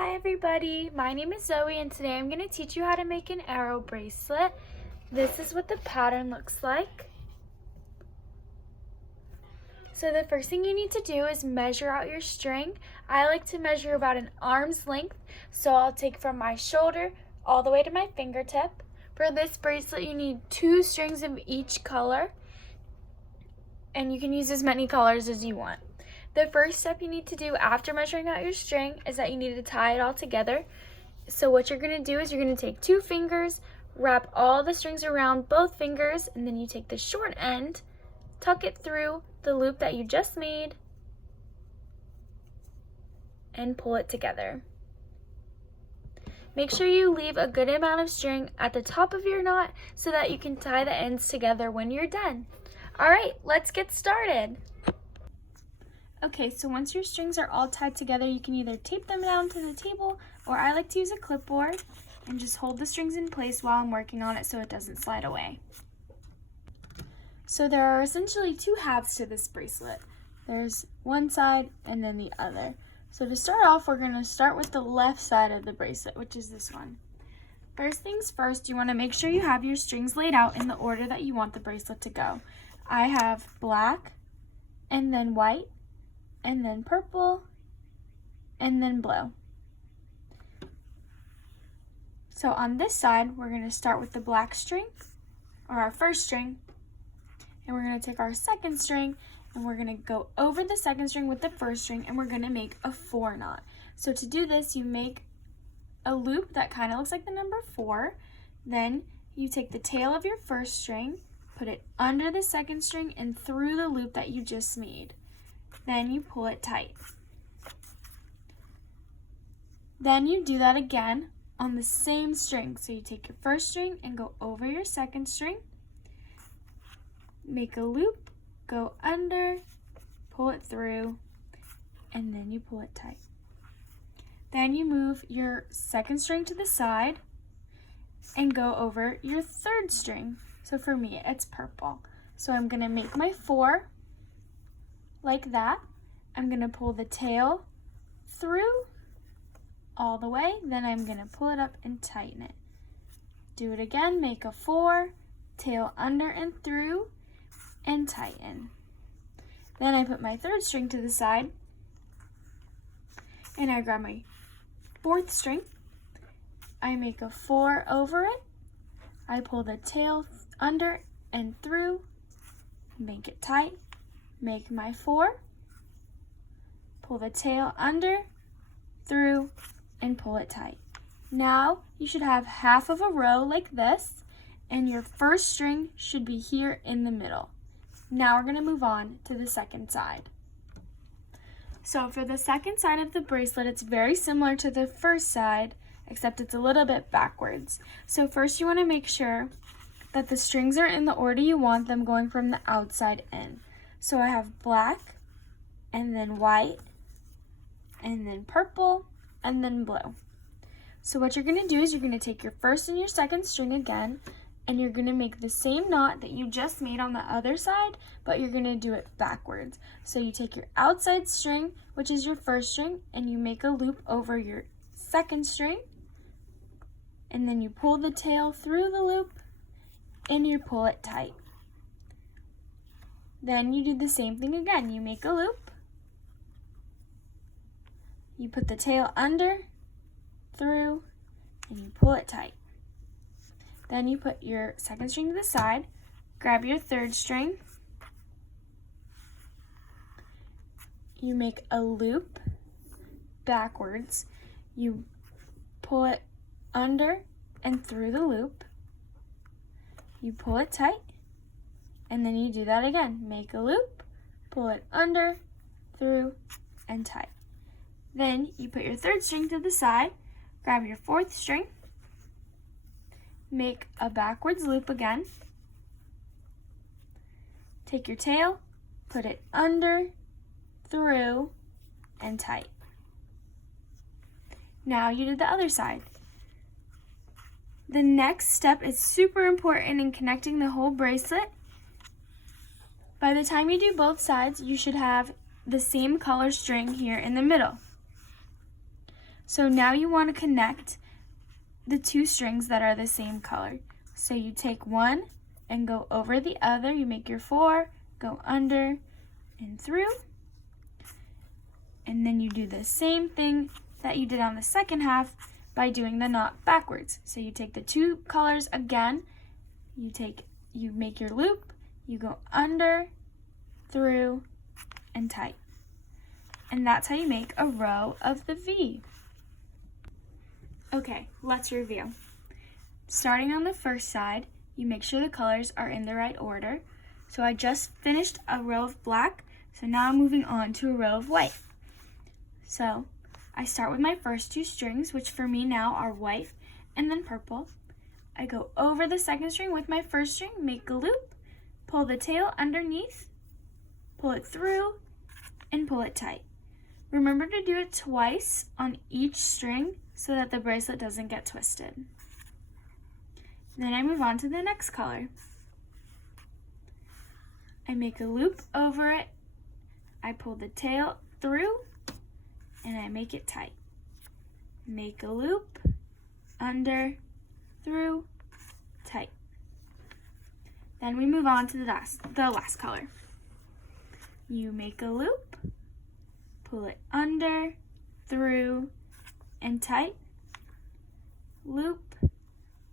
Hi everybody, my name is Zoe and today I'm going to teach you how to make an arrow bracelet. This is what the pattern looks like. So the first thing you need to do is measure out your string. I like to measure about an arm's length, so I'll take from my shoulder all the way to my fingertip. For this bracelet you need 2 strings of each color, and you can use as many colors as you want. The first step you need to do after measuring out your string is that you need to tie it all together. So what you're going to do is you're going to take 2 fingers, wrap all the strings around both fingers, and then you take the short end, tuck it through the loop that you just made, and pull it together. Make sure you leave a good amount of string at the top of your knot so that you can tie the ends together when you're done. Alright, let's get started. Okay, so once your strings are all tied together, you can either tape them down to the table, or I like to use a clipboard and just hold the strings in place while I'm working on it so it doesn't slide away. So there are essentially 2 halves to this bracelet. There's one side and then the other. So to start off, we're going to start with the left side of the bracelet, which is this one. First things first, you want to make sure you have your strings laid out in the order that you want the bracelet to go. I have black, and then white, and then purple, and then blue. So on this side, we're going to start with the black string, or our first string, and we're going to take our second string, and we're going to go over the second string with the first string, and we're going to make a 4 knot. So to do this, you make a loop that kind of looks like the number 4, then you take the tail of your first string, put it under the second string and through the loop that you just made. Then you pull it tight. Then you do that again on the same string. So you take your first string and go over your second string, make a loop, go under, pull it through, and then you pull it tight. Then you move your second string to the side and go over your third string. So for me, it's purple. So I'm going to make my 4 like that. I'm going to pull the tail through all the way, then I'm going to pull it up and tighten it. Do it again, make a 4, tail under and through, and tighten. Then I put my third string to the side, and I grab my 4th string. I make a 4 over it, I pull the tail under and through, make it tight, make my 4, pull the tail under, through, and pull it tight. Now you should have half of a row like this, and your first string should be here in the middle. Now we're going to move on to the second side. So for the second side of the bracelet, it's very similar to the first side, except it's a little bit backwards. So first you want to make sure that the strings are in the order you want them, going from the outside in. So I have black, and then white, and then purple, and then blue. So what you're going to do is you're going to take your first and your second string again, and you're going to make the same knot that you just made on the other side, but you're going to do it backwards. So you take your outside string, which is your first string, and you make a loop over your second string, and then you pull the tail through the loop, and you pull it tight. Then you do the same thing again. You make a loop, you put the tail under, through, and you pull it tight. Then you put your second string to the side, grab your third string, you make a loop backwards, you pull it under and through the loop, you pull it tight, and then you do that again. Make a loop, pull it under, through, and tight. Then you put your third string to the side, grab your 4th string, make a backwards loop again, take your tail, put it under, through, and tight. Now you do the other side. The next step is super important in connecting the whole bracelet. By the time you do both sides, you should have the same color string here in the middle. So now you want to connect the two strings that are the same color. So you take one and go over the other. You make your 4, go under and through. And then you do the same thing that you did on the second half by doing the knot backwards. So you take the two colors again, you make your loop, you go under, through, and tight. And that's how you make a row of the V. Okay, let's review. Starting on the first side, you make sure the colors are in the right order. So I just finished a row of black, so now I'm moving on to a row of white. So I start with my first two strings, which for me now are white and then purple. I go over the second string with my first string, make a loop, pull the tail underneath, pull it through, and pull it tight. Remember to do it twice on each string so that the bracelet doesn't get twisted. Then I move on to the next color. I make a loop over it, I pull the tail through, and I make it tight. Make a loop, under, through, tight. Then we move on to the last color. You make a loop, pull it under, through, and tight. Loop,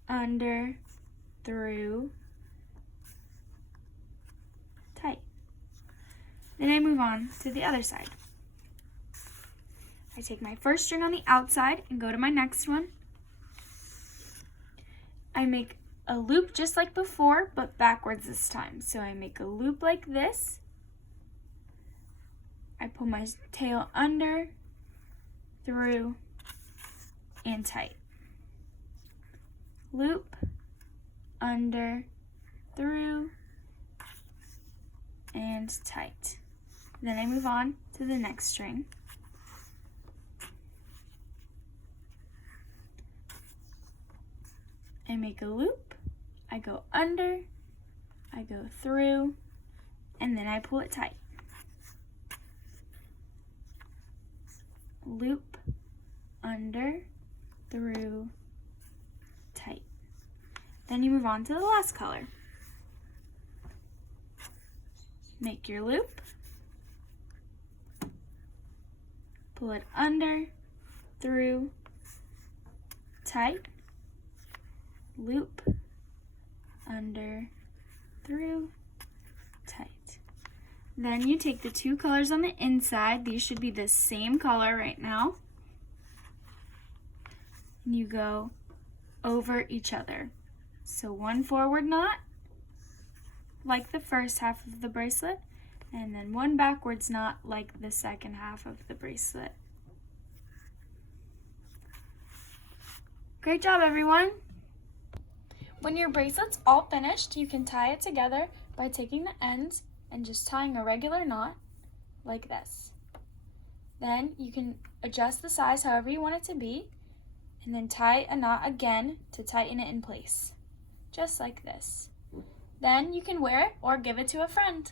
under, through, tight. Then I move on to the other side. I take my first string on the outside and go to my next one. I make a loop just like before, but backwards this time. So I make a loop like this. I pull my tail under, through, and tight. Loop, under, through, and tight. Then I move on to the next string. I make a loop, I go under, I go through, and then I pull it tight. Loop, under, through, tight. Then you move on to the last color. Make your loop, pull it under, through, tight, loop, under, through, tight. Then you take the two colors on the inside. These should be the same color right now. And you go over each other. So one forward knot, like the first half of the bracelet, and then one backwards knot like the second half of the bracelet. Great job, everyone! When your bracelet's all finished, you can tie it together by taking the ends and just tying a regular knot like this. Then you can adjust the size however you want it to be, and then tie a knot again to tighten it in place, just like this. Then you can wear it or give it to a friend.